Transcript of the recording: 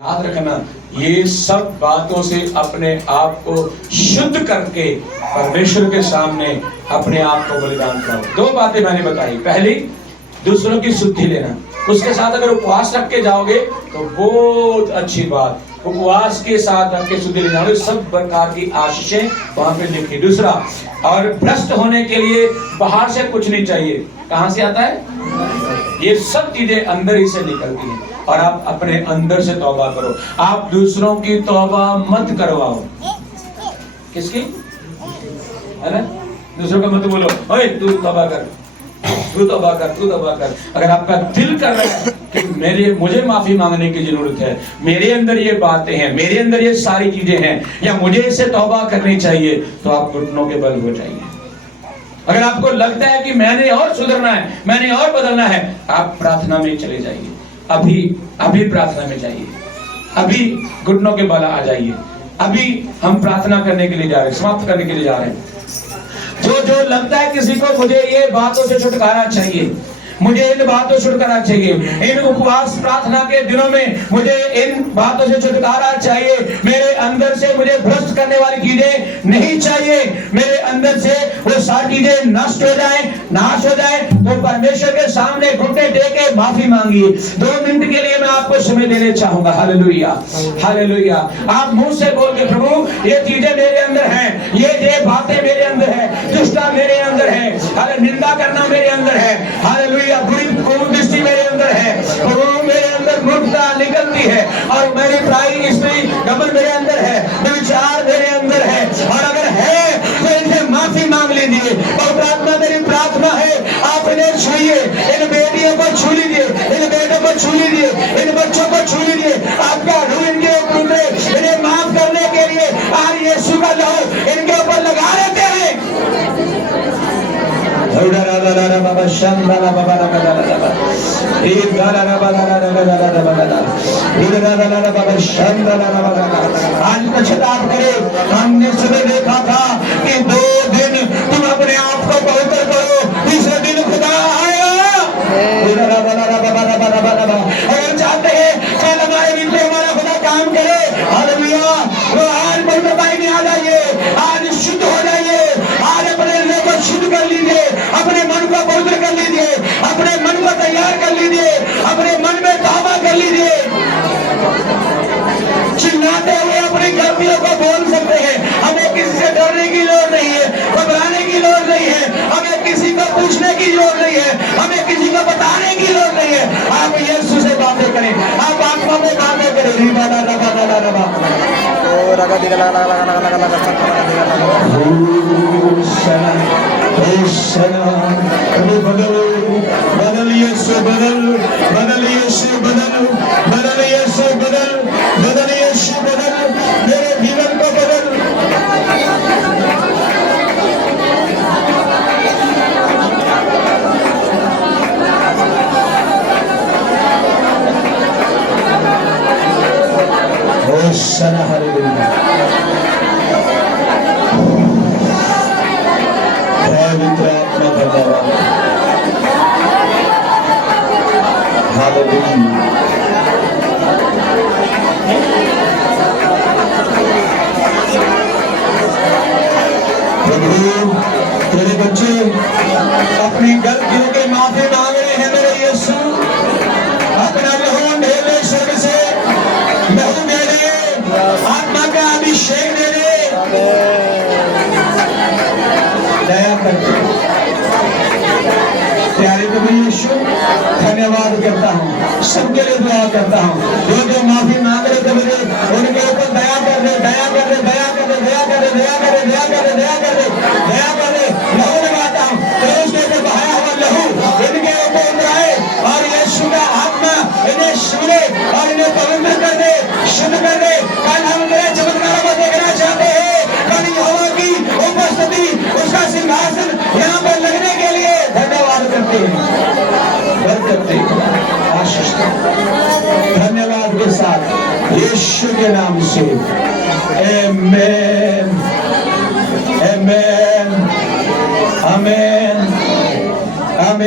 याद रखना, ये सब बातों से अपने आप को शुद्ध करके परमेश्वर के सामने अपने आप को बलिदान करो। दो बातें मैंने बताई, पहली दूसरों की शुद्धि लेना, उसके साथ अगर उपवास रख के जाओगे तो बहुत अच्छी बात, उपवास के साथ रख के शुद्धि ले जाओगे, सब प्रकार की आशीषें वहां पे लिखी। दूसरा, और भ्रष्ट होने के लिए बाहर से कुछ नहीं चाहिए, कहां से आता है? ये सब चीजें अंदर ही से निकलती हैं। और आप अपने अंदर से तौबा करो, आप दूसरों की तौबा मत करवाओ। किसकी? है ना? दूसरों का मत बोलो, ओए तू तौबा कर, तू तौबा कर, तू तौबा कर। अगर आपका दिल कर रहा है कि मुझे माफी मांगने की जरूरत है, मेरे अंदर ये बातें हैं, मेरे अंदर ये सारी चीजें हैं, या मुझे इससे तौबा करनी चाहिए, तो आप घुटनों के बल हो जाइए। अगर आपको लगता है कि मैंने और सुधरना है, मैंने और बदलना है, आप प्रार्थना में चले जाइए, अभी प्रार्थना में जाइए, अभी घुटनों के बल आ जाइए। अभी हम प्रार्थना करने के लिए जा रहे हैं, समाप्त करने के लिए जा रहे हैं। जो लगता है किसी को मुझे ये बातों से छुटकारा चाहिए, मुझे इन बातों से छुटकारा चाहिए, इन उपवास प्रार्थना के दिनों में मुझे इन बातों से छुटकारा चाहिए, मेरे अंदर से मुझे भ्रष्ट करने वाली चीजें नहीं चाहिए, मेरे अंदर से वो सारी चीजें नष्ट हो जाए, नाश हो जाए, तो परमेश्वर के सामने घुटने टेक के माफी मांगिए। 2 मिनट के लिए मैं आपको समय देने चाहूंगा। Hallelujah, hallelujah. आप मुंह से बोल के, प्रभु ये चीजें मेरे अंदर हैं, ये बातें मेरे अंदर है, दुष्टता मेरे अंदर है, निंदा करना मेरे अंदर है, हालेलुया, बुरी दृष्टि मेरे अंदर है, वो मेरे अंदर मूर्खता निकलती है, और मेरी प्राई स्त्री गमन मेरे अंदर है, विचार मेरे अंदर है, और अगर है तो इनसे माफी मांग लीजिए। और प्रार्थना मेरी प्रार्थना है, आप इन्हें छूइए, इन बेटियों को छू लीजिए, इन बेटों को छू लीजिए, इन बच्चों को छू लीजिए, आपका रूह इनके ऊपर में, इन्हें माफ करने के लिए आज यीशु का लहू इनके ऊपर लगा देते हैं। आज पश्चाताप करे। हमने सुबह देखा था कि 2 दिन तुम अपने आप को पवित्र करो, तीसरे दिन खुदा आया। अगर चाहते हैं कल हमारे बीच में हमारा खुदा काम करे, हालेलुया, तो आज पवित्रता में आ जाइए, आज शुद्ध हो जाइए, आज अपने हृदय को शुद्ध कर लीजिए, अपने मन को पवित्र कर लीजिए, अपने मन को तैयार कर लीजिए, अपने मन में तौबा कर लीजिए। चिल्लाते हुए अपनी गलतियों को बोल सकते हैं, हमें किसी से डरने की लोड़ नहीं है, घबराने की लोड़ नहीं है, हमें किसी को पूछने की लोड़ नहीं है, हमें किसी को बताने की लोड़ नहीं है। आप यीशु से बातें करें, आप आत्मा में बातें करें। बदल यीशु, बदल, बदल यीशु, बदल, बदल यीशु, बदल, बदल यीशु, बदल, मेरे जीवन को बदल। होशाना, हालेलुया। पवित्र आत्मा धन्यवाद, हालेलुया। प्रभु तेरे बच्चे अपनी गलतियों के माफी मांग रहे हैं, मेरे यीशु अपना लहू ढेले स्वर्ग से, लहू दे दे, आत्मा का अभिषेक दे दे, दया करके। प्यारे प्रभु यीशु, धन्यवाद करता हूँ, सबके लिए दुआ करता हूँ, जो माफी मांग रहे थे मुझे, उनके ऊपर दया कर दे, दया कर दे, दया कर दे, दया कर दे, दया कर दे, दया कर दे, दया कर दे, दया कर दे। लहू लगाता हूँ, तो उसके ऊपर बहाया हुआ लहू इनके ऊपर उतराए, और यीशु का आत्मा इन्हें छूए और इन्हें पवित्र कर दे, शुद्ध कर दे। कल हम तेरे चमत्कारों को देखना चाहते हैं, कल यहोवा की उपस्थिति, उसका सिंहासन यहाँ पर लगने के लिए धन्यवाद करते हैं, आशीष धन्यवाद के साथ यीशु के नाम से, आमेन, आमेन, आमेन, आमेन।